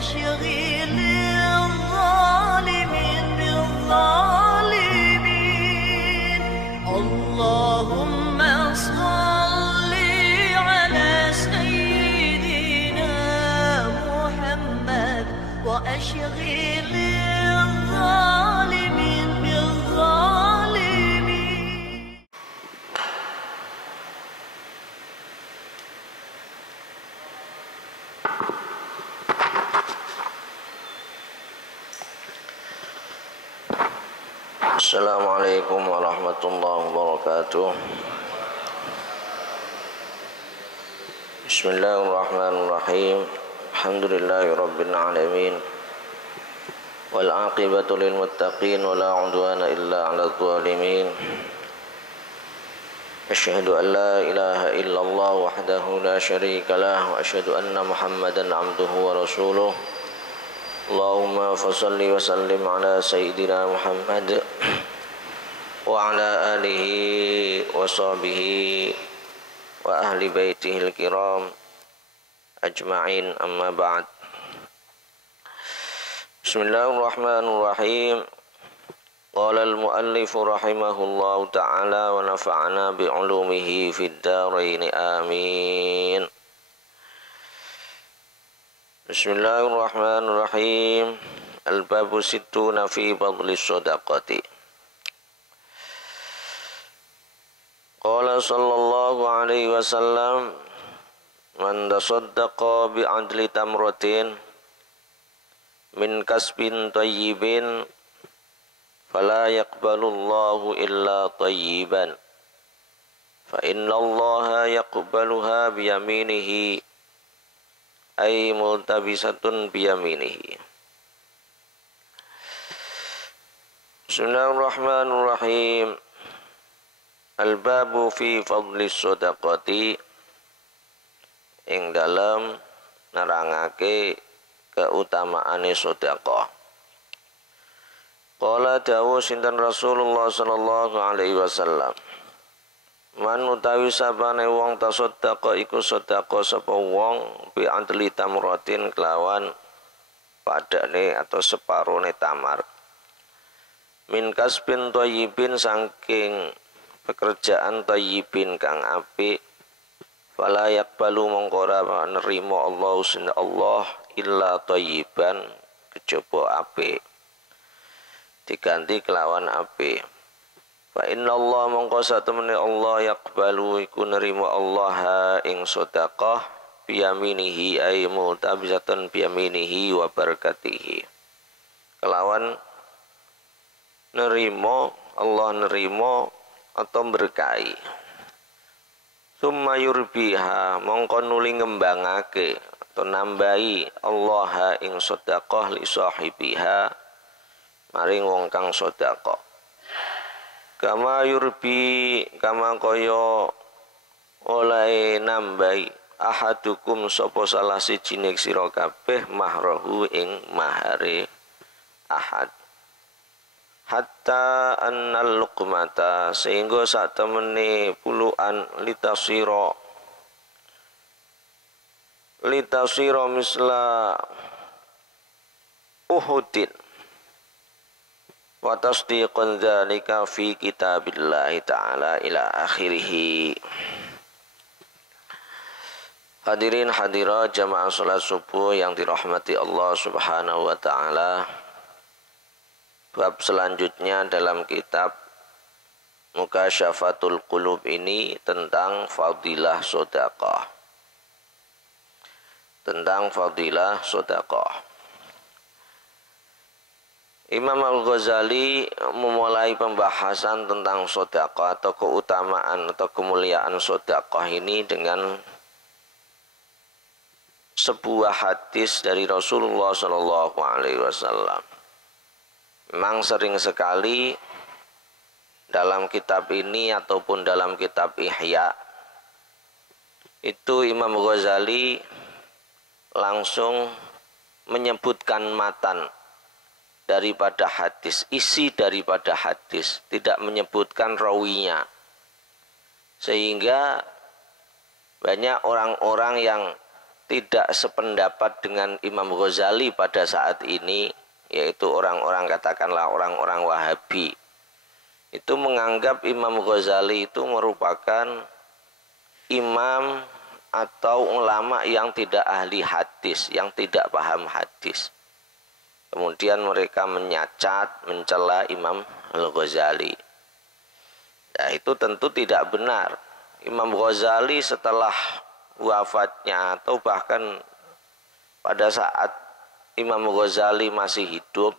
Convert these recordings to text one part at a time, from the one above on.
وأشغل الظالمين بالظالمين. اللهم صل على سيدنا محمد وأشغل الظالمين بالظالمين. Assalamualaikum warahmatullahi wabarakatuh. Bismillahirrahmanirrahim. Alhamdulillahi rabbil alamin. Wal aqibatu lil muttaqin wa la 'udwana illa 'alal zalimin. Asyhadu an la ilaha illallah wahdahu la syarika lah wa asyhadu anna Muhammadan 'abduhu wa rasuluh. Allahumma fassalli wa sallim ala sayyidina Muhammad wa ala alihi wa sahbihi wa ahli baitihil kiram ajma'in, amma ba'd. Bismillahirrahmanirrahim. Qala al-muallif rahimahullahu ta'ala wa nafa'ana bi'ulumihi fid dharain, amin. Bismillahirrahmanirrahim. Al-babu sittuna fi fadli shadaqati. Qala sallallahu alaihi wasallam, man tasaddaqa bi'adli tamratin min kasbin tayyibin fala yaqbalullahu illa tayyiban fa innallaha yaqbaluha biyaminihi ay multabisatun biyaminihi. Bismillahirrahmanirrahim. Al-babu fi fadli shadaqati, ing dalam nerangake keutamaane sedekah. Qala dawuh sinten Rasulullah sallallahu alaihi wasallam, man utawi sabane wong tasaddaqa iku sedekah sapa wong bi adli tamratin kelawan padane atau separone tamar, min kasbin thayyibin saking pekerjaan thayyibin kang apik, fala yaqbalu mongko ora nerima Allah illa thayyiban kejaba apik, diganti kelawan apik. Fa inna Allah mongko satemene Allah yaqbalu iku nerima Allah ing sedekah biyaminihi ay multabisatan biyaminihi wa barakatihi, kelawan nerima Allah nerima atau berkahi. Summa yurbiha mongko nuli ngembangake atau nambahi Allah ing sedekah li sahibiha maring wong kang sedekah. Kama yurbi kama kaya oleh nambahi ahadukum sapa salah sijine sira kabeh mahrahu ing mahare ahad, hatta annal luqmata sehingga sak temene puluhan litasira misla Uhudin wa tasdiqan dzalika fi kitabillahi ta'ala ila akhirih. Hadirin hadirat jamaah salat subuh yang dirahmati Allah Subhanahu wa taala. Bab selanjutnya dalam kitab Mukasyafatul Qulub ini tentang fadilah sedekah. Tentang fadilah sedekah. Imam Al-Ghazali memulai pembahasan tentang sedekah atau keutamaan atau kemuliaan sedekah ini dengan sebuah hadis dari Rasulullah SAW. Memang sering sekali dalam kitab ini ataupun dalam kitab Ihya itu Imam Ghazali langsung menyebutkan matan daripada hadis, isi daripada hadis, tidak menyebutkan rawinya, sehingga banyak orang-orang yang tidak sependapat dengan Imam Ghazali pada saat ini, yaitu orang-orang katakanlah orang-orang Wahabi, itu menganggap Imam Ghazali itu merupakan imam atau ulama yang tidak ahli hadis, yang tidak paham hadis. Kemudian mereka menyacat, mencela Imam Al-Ghazali. Nah, itu tentu tidak benar. Imam Ghazali setelah wafatnya atau bahkan pada saat Imam Ghazali masih hidup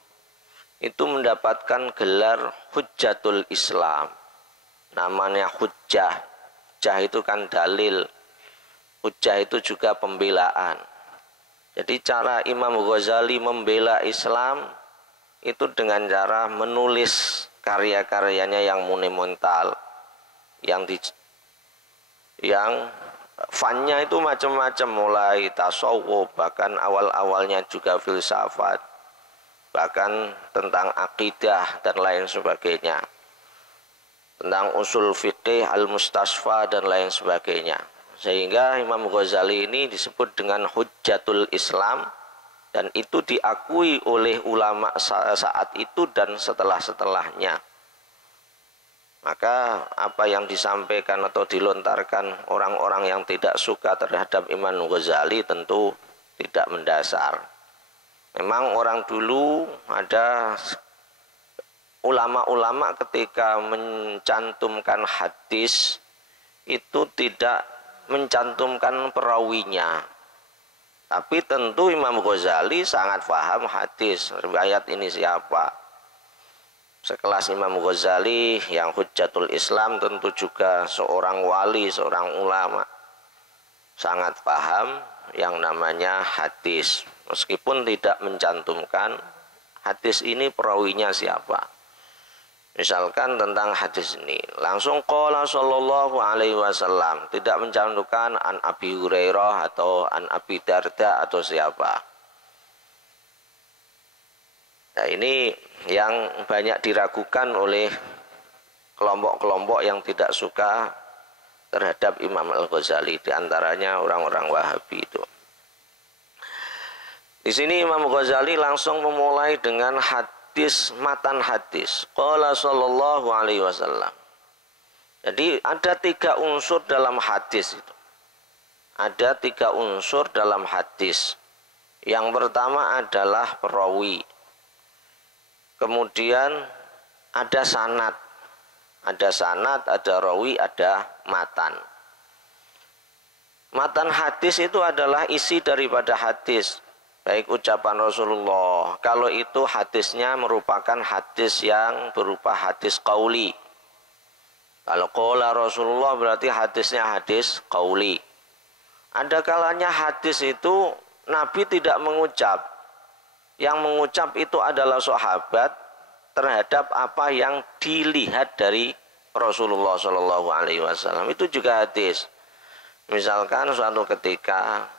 itu mendapatkan gelar Hujjatul Islam. Namanya hujjah. Hujjah itu kan dalil. Hujjah itu juga pembelaan. Jadi cara Imam Ghazali membela Islam itu dengan cara menulis karya-karyanya yang monumental, yang fannya itu macam-macam, mulai tasawuf, bahkan awal-awalnya juga filsafat, bahkan tentang akidah dan lain sebagainya, tentang usul fiqih, al-mustasfa dan lain sebagainya. Sehingga Imam Ghazali ini disebut dengan Hujjatul Islam, dan itu diakui oleh ulama saat itu dan setelah-setelahnya. Maka apa yang disampaikan atau dilontarkan orang-orang yang tidak suka terhadap Imam Ghazali tentu tidak mendasar. Memang orang dulu ada ulama-ulama ketika mencantumkan hadis itu tidak mencantumkan perawinya. Tapi tentu Imam Ghazali sangat paham hadis, riwayat ini siapa. Sekelas Imam Ghazali yang Hujjatul Islam tentu juga seorang wali, seorang ulama, sangat paham yang namanya hadis, meskipun tidak mencantumkan hadis ini perawinya siapa. Misalkan tentang hadis ini langsung qala sallallahu alaihi wasallam, tidak mencantumkan an Abi Hurairah atau an Abi Darda atau siapa. Nah, ini yang banyak diragukan oleh kelompok-kelompok yang tidak suka terhadap Imam Al-Ghazali, diantaranya orang-orang Wahabi itu. Di sini Imam Ghazali langsung memulai dengan hadis, matan hadis. Qala sallallahu alaihi wasallam. Jadi ada 3 unsur dalam hadis itu. Ada 3 unsur dalam hadis. Yang pertama adalah perawi. Kemudian ada sanad. Ada sanad, ada rawi, ada matan. Matan hadis itu adalah isi daripada hadis, baik ucapan Rasulullah. Kalau itu hadisnya merupakan hadis yang berupa hadis qauli. Kalau qala Rasulullah berarti hadisnya hadis qauli. Ada kalanya hadis itu Nabi tidak mengucap. Yang mengucap itu adalah sahabat terhadap apa yang dilihat dari Rasulullah Shallallahu Alaihi Wasallam. Itu juga hadis. Misalkan suatu ketika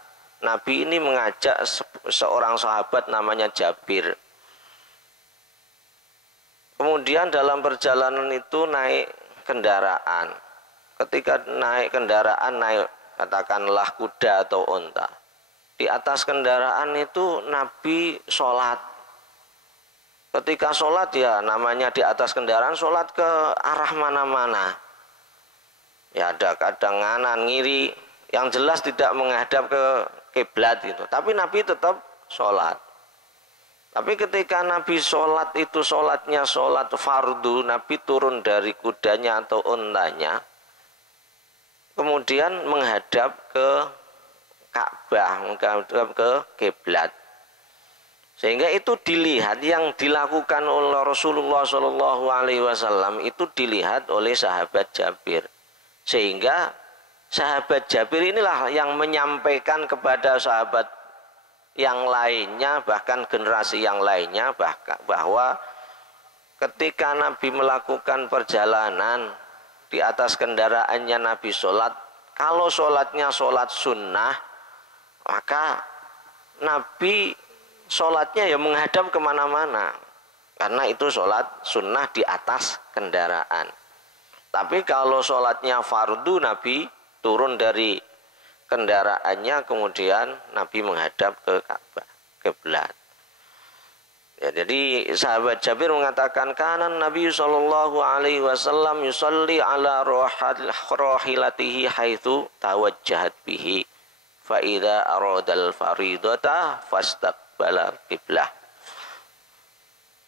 Nabi ini mengajak seorang sahabat namanya Jabir. Kemudian dalam perjalanan itu naik kendaraan. Ketika naik kendaraan, naik katakanlah kuda atau unta. Di atas kendaraan itu Nabi sholat. Ketika sholat ya namanya di atas kendaraan, sholat ke arah mana-mana. Ya ada kadang kanan, ngiri, yang jelas tidak menghadap ke kiblat itu. Tapi Nabi tetap sholat. Tapi ketika Nabi sholat itu sholatnya sholat fardu, Nabi turun dari kudanya atau untanya, kemudian menghadap ke Ka'bah, menghadap ke kiblat. Sehingga itu dilihat, yang dilakukan oleh Rasulullah Shallallahu Alaihi Wasallam itu dilihat oleh sahabat Jabir. Sehingga sahabat Jabir inilah yang menyampaikan kepada sahabat yang lainnya, bahkan generasi yang lainnya, bahwa ketika Nabi melakukan perjalanan di atas kendaraannya Nabi sholat, kalau sholatnya sholat sunnah, maka Nabi sholatnya ya menghadap kemana-mana, karena itu sholat sunnah di atas kendaraan. Tapi kalau sholatnya fardu, Nabi turun dari kendaraannya, kemudian Nabi menghadap ke Ka'bah, kiblat. Ya, jadi sahabat Jabir mengatakan kanan Nabi sallallahu alaihi wasallam yusalli ala rahilatihi haitsu tawajjahat bihi fa idza aradal faridata fastaqbala qiblah.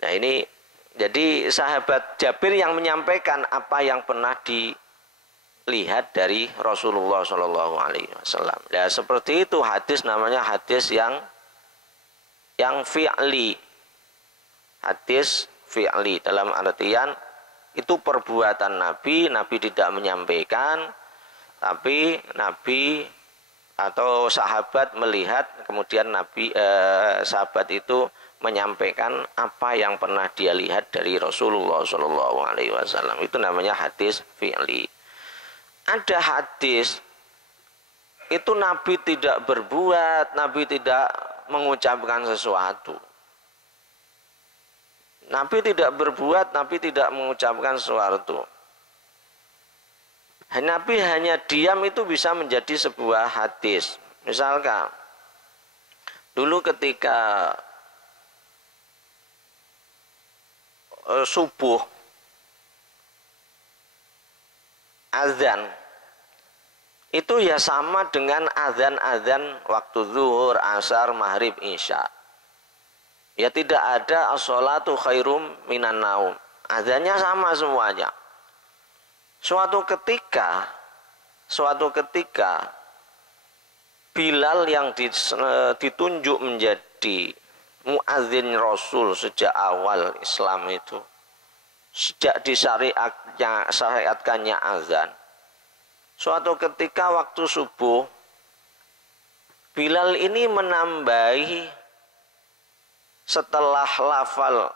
Nah, ini jadi sahabat Jabir yang menyampaikan apa yang pernah dilihat dari Rasulullah sallallahu alaihi wasallam. Ya, seperti itu hadis namanya hadis yang fi'li. Hadis fi'li dalam artian itu perbuatan Nabi, Nabi tidak menyampaikan, tapi Nabi atau sahabat melihat, kemudian sahabat itu menyampaikan apa yang pernah dia lihat dari Rasulullah Shallallahu Alaihi Wasallam. Itu namanya hadis fi'li. Ada hadis itu Nabi tidak berbuat, Nabi tidak mengucapkan sesuatu. Nabi tidak berbuat, Nabi tidak mengucapkan sesuatu. Nabi hanya diam, itu bisa menjadi sebuah hadis. Misalkan dulu ketika subuh azan itu ya sama dengan azan-azan waktu zuhur, asar, maghrib, isya. Ya tidak ada as-sholatu khairum minan naum. Azannya sama semuanya. Suatu ketika Bilal yang ditunjuk menjadi muadzin Rasul sejak awal Islam itu, sejak disyariatkannya azan. Suatu ketika waktu subuh, Bilal ini menambahi setelah lafal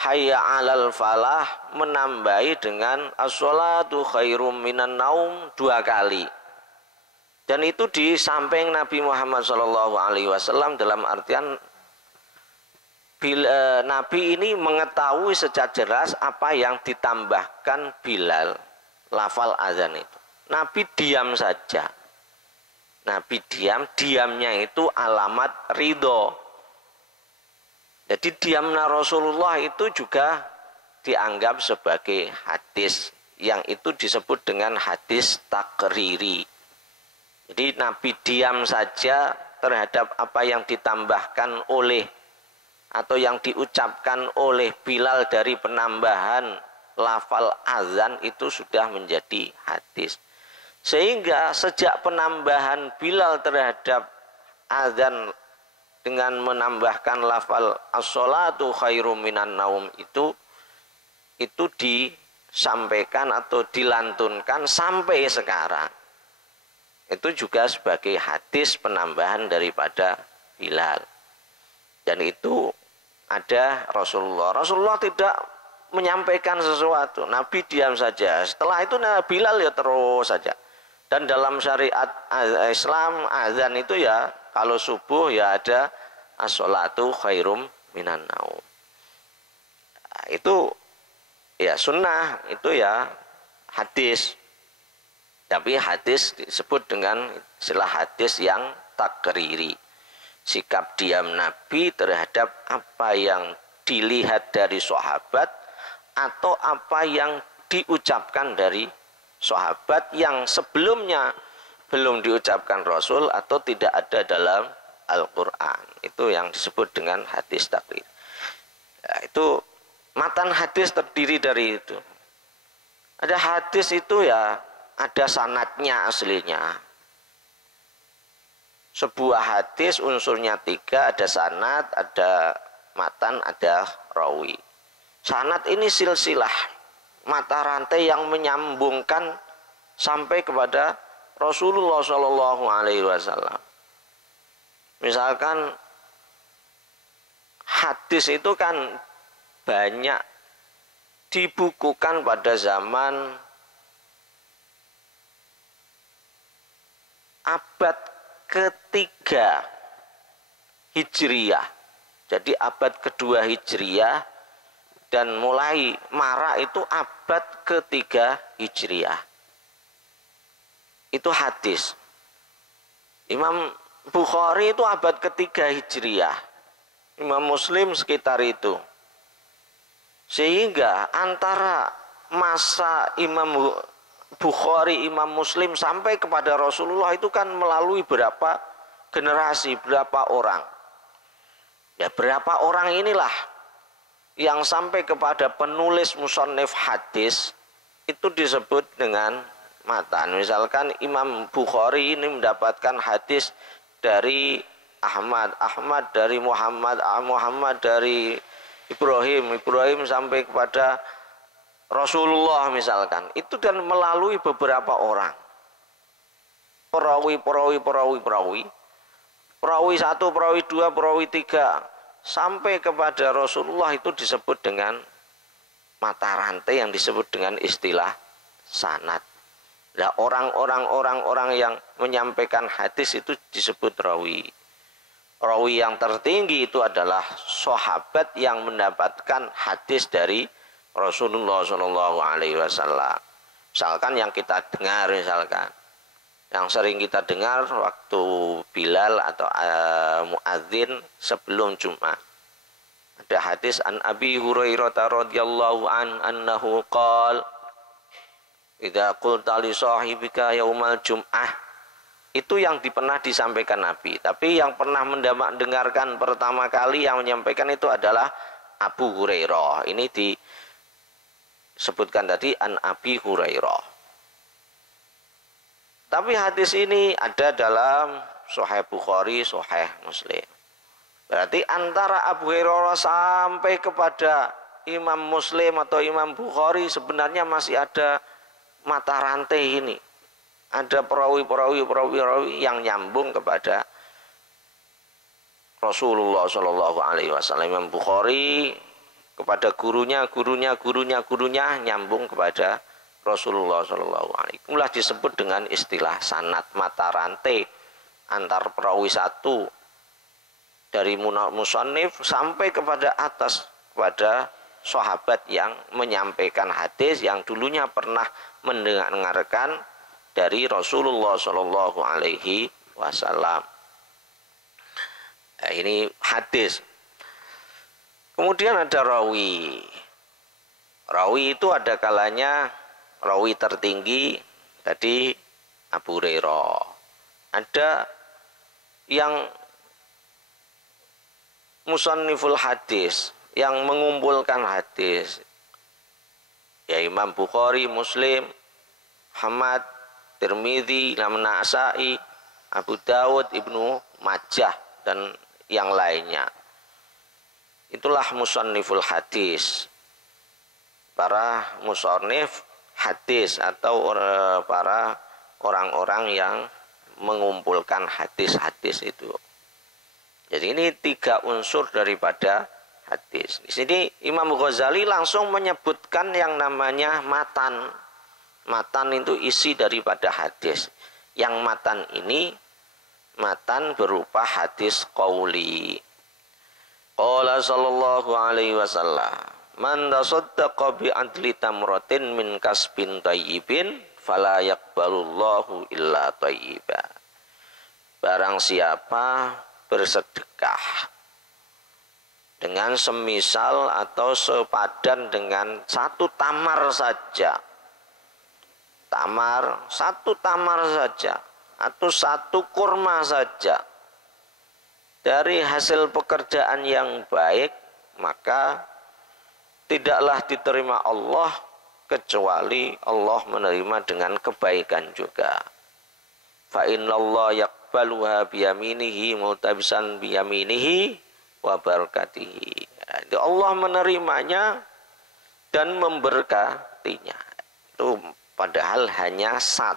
hayya 'alal falah, menambahi dengan as-sholatu khairum minan naum 2 kali. Dan itu di samping Nabi Muhammad SAW, dalam artian Nabi ini mengetahui secara jelas apa yang ditambahkan Bilal lafal azan itu. Nabi diam saja. Nabi diamnya itu alamat ridho. Jadi diamnya Rasulullah itu juga dianggap sebagai hadis, yang itu disebut dengan hadis takriri. Jadi Nabi diam saja terhadap apa yang ditambahkan oleh atau yang diucapkan oleh Bilal dari penambahan lafal azan, itu sudah menjadi hadis. Sehingga sejak penambahan Bilal terhadap azan dengan menambahkan lafal as-sholatu khairum minan naum itu disampaikan atau dilantunkan sampai sekarang. Itu juga sebagai hadis penambahan daripada Bilal. Dan itu ada Rasulullah. Rasulullah tidak menyampaikan sesuatu. Nabi diam saja. Setelah itu Bilal ya terus saja. Dan dalam syariat Islam azan itu ya, kalau subuh ya ada as-sholatu khairum minan naum. Nah, itu ya sunnah, itu ya hadis. Tapi hadis disebut dengan istilah hadis yang takriri. Sikap diam Nabi terhadap apa yang dilihat dari sahabat atau apa yang diucapkan dari sahabat yang sebelumnya belum diucapkan Rasul atau tidak ada dalam Al-Quran. Itu yang disebut dengan hadis takriri. Ya, itu matan hadis terdiri dari itu. Ada hadis itu ya ada sanadnya aslinya. Sebuah hadis unsurnya 3, ada sanad, ada matan, ada rawi. Sanad ini silsilah, mata rantai yang menyambungkan sampai kepada Rasulullah Shallallahu Alaihi Wasallam. Misalkan hadis itu kan banyak dibukukan pada zaman abad ketiga Hijriyah. Jadi abad kedua Hijriyah, dan mulai marak itu abad ketiga Hijriyah. Itu hadis. Imam Bukhari itu abad ketiga Hijriah, Imam Muslim sekitar itu. Sehingga antara masa Imam Bukhari, Imam Muslim sampai kepada Rasulullah itu kan melalui berapa generasi, berapa orang. Ya berapa orang inilah yang sampai kepada penulis musannif hadis itu disebut dengan matan. Misalkan Imam Bukhari ini mendapatkan hadis dari Ahmad, Ahmad dari Muhammad, Muhammad dari Ibrahim sampai kepada Rasulullah misalkan. Itu dan melalui beberapa orang. Perawi 1, perawi 2, perawi 3 sampai kepada Rasulullah itu disebut dengan mata rantai yang disebut dengan istilah sanad. Nah, orang-orang yang menyampaikan hadis itu disebut rawi. Rawi yang tertinggi itu adalah sahabat yang mendapatkan hadis dari Rasulullah SAW. Misalkan yang kita dengar, yang sering kita dengar waktu Bilal atau muadzin sebelum Jumat. Ada hadis an Abi Hurairah radhiyallahu anhu qala idza qulta li sahibika yaumal jum'ah. Itu yang pernah disampaikan Nabi. Tapi yang pernah mendengarkan pertama kali yang menyampaikan itu adalah Abu Hurairah. Ini disebutkan tadi an Abi Hurairah. Tapi hadis ini ada dalam Sahih Bukhari, Sahih Muslim. Berarti antara Abu Hurairah sampai kepada Imam Muslim atau Imam Bukhari sebenarnya masih ada mata rantai ini. Ada perawi yang nyambung kepada Rasulullah SAW. Imam Bukhari kepada gurunya nyambung kepada Rasulullah SAW. Itulah disebut dengan istilah sanad, mata rantai antar perawi satu dari musannif sampai kepada atas kepada sahabat yang menyampaikan hadis yang dulunya pernah mendengarkan dari Rasulullah Shallallahu Alaihi Wasallam. Nah, ini hadis. Kemudian ada rawi. Rawi itu ada kalanya rawi tertinggi tadi Abu Hurairah. Ada yang musanniful hadis, yang mengumpulkan hadis. Ya Imam Bukhari, Muslim, Ahmad, Tirmidzi, Imam Nasa'i, Abu Dawud, Ibnu Majah dan yang lainnya. Itulah musanniful hadis. Para musannif hadis atau para orang-orang yang mengumpulkan hadis-hadis itu. Jadi ini 3 unsur daripada hadis. Di sini Imam Ghazali langsung menyebutkan yang namanya matan. Matan itu isi daripada hadis. Yang matan ini matan berupa hadis qauli. Qala sallallahu alaihi wasallam, man tasaddaqa bi adli tamratin min kasbin thayyibin fala yaqbalullahu illa thayyiba. Barang siapa bersedekah dengan semisal atau sepadan dengan 1 tamar saja, satu tamar saja atau 1 kurma saja dari hasil pekerjaan yang baik, maka tidaklah diterima Allah kecuali Allah menerima dengan kebaikan juga. Fa innallaha yaqbaluha biyaminihi multabisan biyaminihi wa barakatihi. Allah menerimanya dan memberkatinya. Itu padahal hanya 1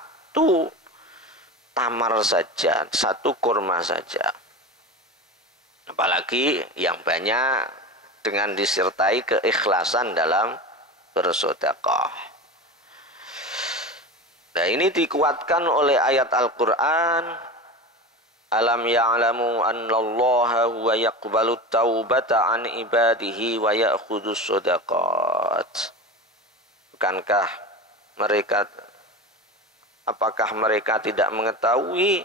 tamar saja, 1 kurma saja. Apalagi yang banyak dengan disertai keikhlasan dalam bersedekah. Nah, ini dikuatkan oleh ayat Al-Qur'an, alam ya'lamu annallaha huwa yaqbalu taubata an ibadihi wa ya'khudus shadaqat. Apakah mereka tidak mengetahui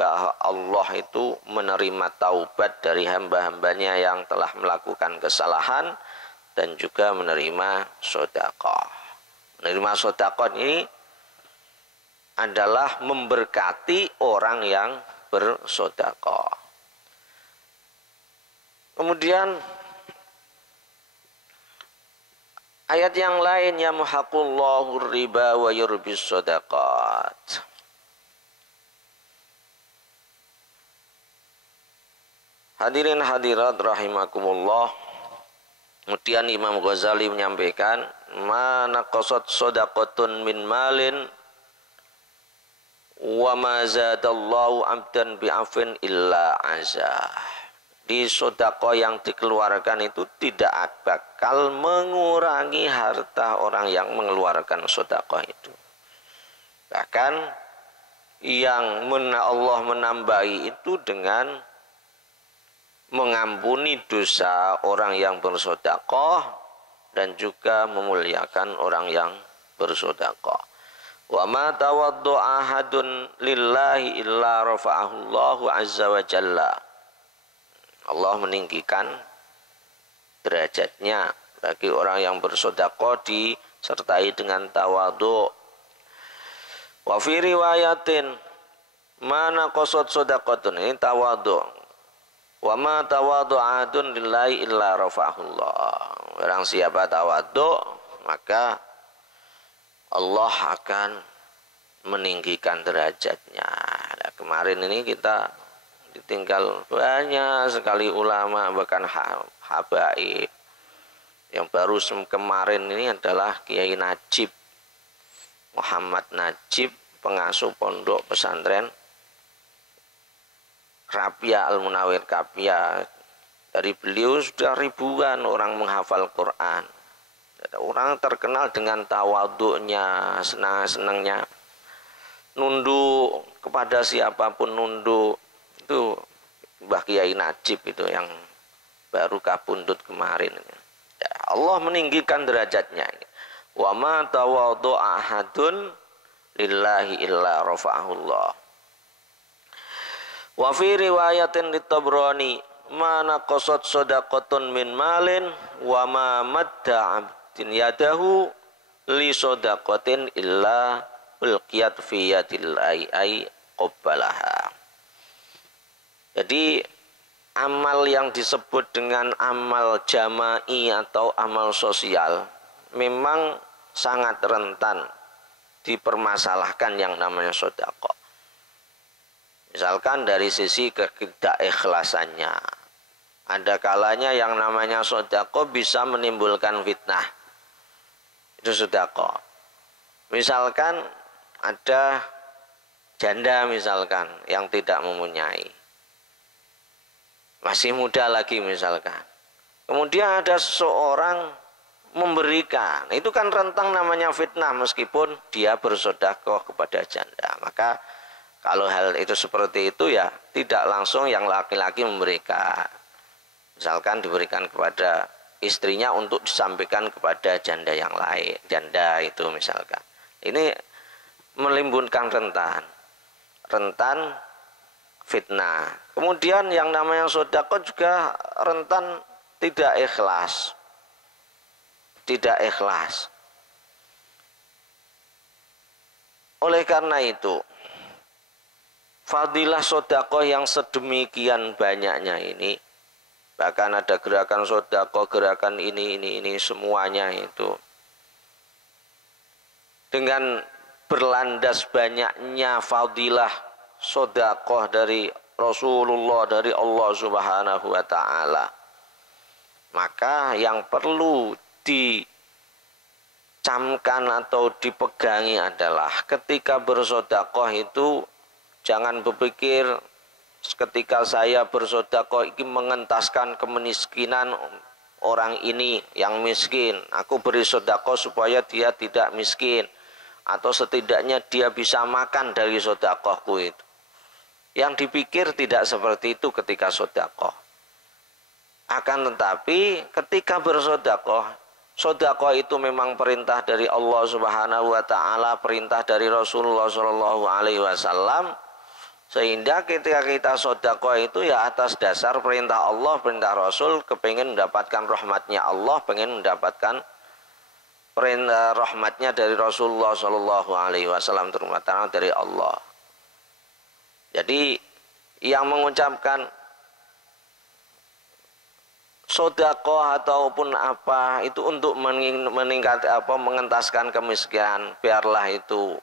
bahwa Allah itu menerima taubat dari hamba-hambanya yang telah melakukan kesalahan dan juga menerima sedekah. Menerima sedekah ini adalah memberkati orang yang bersedekah. Kemudian ayat yang lain, yamhaqullahu riba wa yurbis shadaqat. Hadirin hadirat rahimakumullah. Kemudian Imam Ghazali menyampaikan, mana qasad shadaqatun min malin wa ma zadallahu abdan bi'afin illa azah. Di sedekah yang dikeluarkan itu tidak bakal mengurangi harta orang yang mengeluarkan sedekah itu. Bahkan yang Allah menambahi itu dengan mengampuni dosa orang yang bersedekah dan juga memuliakan orang yang bersedekah. Wa ma tawaddu'a ahadun lillahi illa rafa'ahu Allahu azza wa jalla. Allah meninggikan derajatnya bagi orang yang bersedekah disertai dengan tawadhu. Wa fi riwayatin mana qasad sedekatun, ini tawadhu. Wa ma tawadhu ahadun lillahi illa rafa'ahu Allah. Barang siapa tawadhu, maka Allah akan meninggikan derajatnya. Nah, kemarin ini kita ditinggal banyak sekali ulama, bahkan habaib. Yang baru kemarin ini adalah Kiai Najib, Muhammad Najib, pengasuh pondok pesantren Rapia Al-Munawir Kapia. Dari beliau sudah ribuan orang menghafal Quran. Orang terkenal dengan tawadhu'nya, senang-senangnya nunduk kepada siapapun, nunduk. Itu Mbah Kiai Najib itu yang baru kabundut kemarin. Ya, Allah meninggikan derajatnya. Wa ma tawadhu'a ahadun lillahi illa rafa'ahullah. Wa fi riwayatin Tabrani mana qasad shadaqatun min malin wa ma madda 'abdin yadahu li shadaqatin illa ulqiyat fi yadil ai qabbalaha. Jadi amal yang disebut dengan amal jama'i atau amal sosial memang sangat rentan dipermasalahkan yang namanya sedekah. Misalkan dari sisi ketidakikhlasannya, ada kalanya yang namanya sedekah bisa menimbulkan fitnah. Itu sedekah. Misalkan ada janda misalkan yang tidak mempunyai, masih muda lagi misalkan. Kemudian ada seseorang memberikan, itu kan rentang namanya fitnah meskipun dia bersedekah kepada janda. Maka kalau hal itu seperti itu ya tidak langsung yang laki-laki memberikan. Misalkan diberikan kepada istrinya untuk disampaikan kepada janda yang lain. Janda itu misalkan. Ini menimbulkan rentan fitnah. Kemudian yang namanya sedekah juga rentan tidak ikhlas. Tidak ikhlas. Oleh karena itu, fadilah sedekah yang sedemikian banyaknya ini, bahkan ada gerakan sedekah, gerakan ini semuanya itu dengan berlandas banyaknya fadilah sedekah dari Rasulullah, dari Allah Subhanahu wa taala. Maka yang perlu dicamkan atau dipegangi adalah ketika bersedekah itu jangan berpikir ketika saya bersedekah ini mengentaskan kemiskinan orang ini yang miskin. Aku beri sedekah supaya dia tidak miskin, atau setidaknya dia bisa makan dari sedekahku itu. Yang dipikir tidak seperti itu ketika sedekah. Akan tetapi ketika bersedekah, sedekah itu memang perintah dari Allah Subhanahu wa taala, perintah dari Rasulullah sallallahu alaihi wasallam. Sehingga ketika kita sedekah itu ya atas dasar perintah Allah, perintah Rasul, kepengen mendapatkan rahmatnya Allah, pengen mendapatkan perintah rahmatnya dari Rasulullah Shallallahu Alaihi Wasallam, terutama dari Allah. Jadi yang mengucapkan sedekah ataupun apa itu untuk meningkat mengentaskan kemiskinan, biarlah itu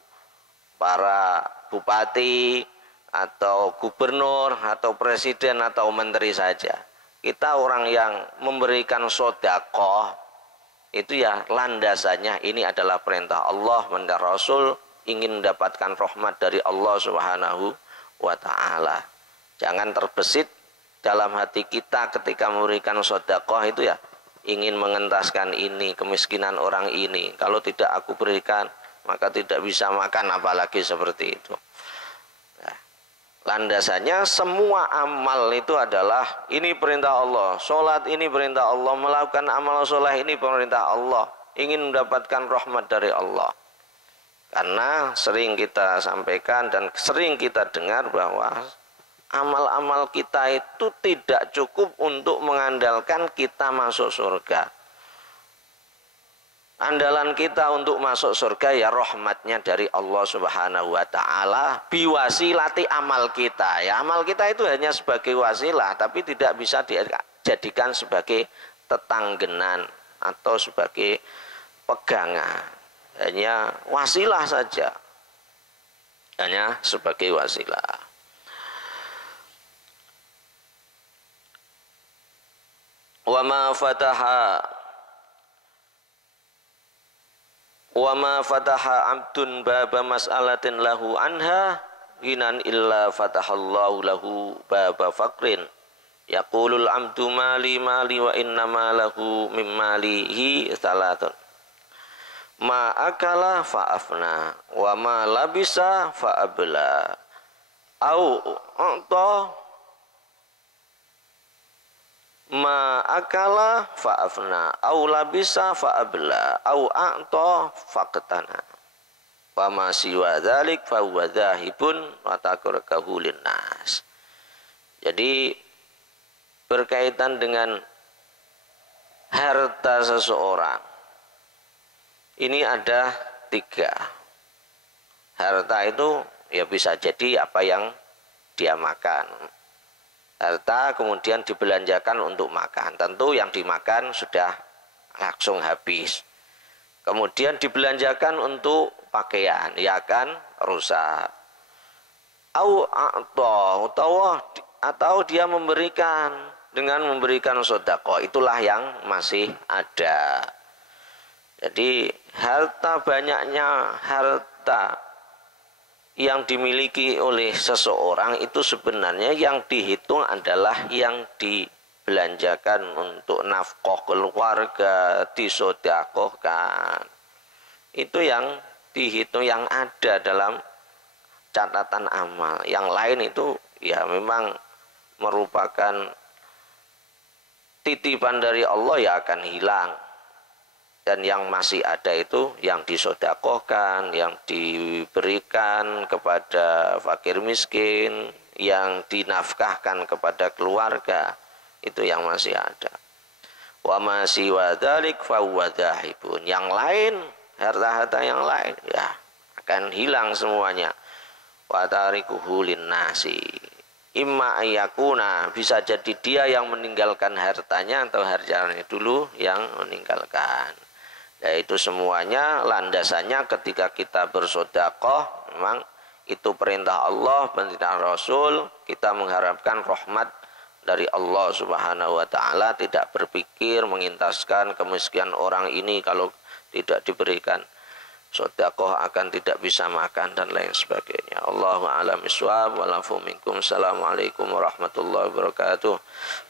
para bupati atau gubernur atau presiden atau menteri saja. Kita orang yang memberikan sedekah itu ya landasannya ini adalah perintah Allah, perintah Rasul, ingin mendapatkan rahmat dari Allah Subhanahu wa ta'ala. Jangan terbesit dalam hati kita ketika memberikan sedekah itu ya ingin mengentaskan ini, kemiskinan orang ini. Kalau tidak aku berikan maka tidak bisa makan, apalagi seperti itu. Nah, landasannya semua amal itu adalah ini perintah Allah. Sholat ini perintah Allah, melakukan amal soleh ini perintah Allah, ingin mendapatkan rahmat dari Allah. Karena sering kita sampaikan dan sering kita dengar bahwa amal-amal kita itu tidak cukup untuk mengandalkan kita masuk surga. Andalan kita untuk masuk surga ya rahmatnya dari Allah Subhanahu wa ta'ala biwasilati amal kita. Ya amal kita itu hanya sebagai wasilah, tapi tidak bisa dijadikan sebagai tetanggenan atau sebagai pegangan. Hanya wasilah saja. Hanya sebagai wasilah. Wa ma fataha abdun baba mas'alatin lahu anha ginan illa fatahallahu lahu baba faqrin yaqulul abdu mali mali wa innama lahu mim malihi salatun ma akala fa'afna wa ma labisa fa'abla au ma akala fa'afna au labisa fa'abla au a'ta faqtana wa ma siwa dzalik fa huwa dzahibun wa takarakahu linnas. Jadi berkaitan dengan harta seseorang ini ada 3. Harta itu ya bisa jadi apa yang dia makan. Harta kemudian dibelanjakan untuk makan, tentu yang dimakan sudah langsung habis. Kemudian dibelanjakan untuk pakaian, ya akan rusak. Atau dia memberikan dengan memberikan sedekah, itulah yang masih ada. Jadi harta, banyaknya harta yang dimiliki oleh seseorang itu sebenarnya yang dihitung adalah yang dibelanjakan untuk nafkah keluarga, disedekahkan. Itu yang dihitung, yang ada dalam catatan amal. Yang lain itu ya memang merupakan titipan dari Allah, ya akan hilang. Dan yang masih ada itu yang disedekahkan, yang diberikan kepada fakir miskin, yang dinafkahkan kepada keluarga, itu yang masih ada. Wa ma siwa dzalik fa huwa dzahibun. Yang lain, harta-harta yang lain ya akan hilang semuanya. Wa tarikuhu linnasi. Imma ayakuna, bisa jadi dia yang meninggalkan hartanya atau hartanya dulu yang meninggalkan. Yaitu semuanya landasannya ketika kita bersedekah memang itu perintah Allah, perintah Rasul, kita mengharapkan rahmat dari Allah Subhanahu wa ta'ala, tidak berpikir mengintaskan kemiskinan orang ini, kalau tidak diberikan sedekah akan tidak bisa makan dan lain sebagainya. Allahu a'lam bishawab. Walafu minkum. Assalamualaikum warahmatullahi wabarakatuh.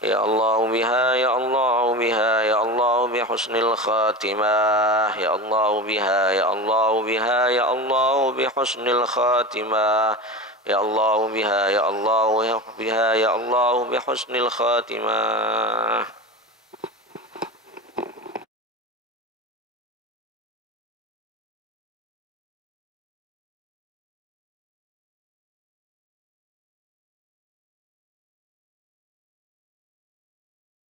Ya Allah biha, ya Allah biha, ya Allah bi husnil khatimah. Ya Allah biha, ya Allah biha, ya Allah bi husnil khatimah. Ya Allah biha, ya Allah biha, ya Allah bi husnil khatimah.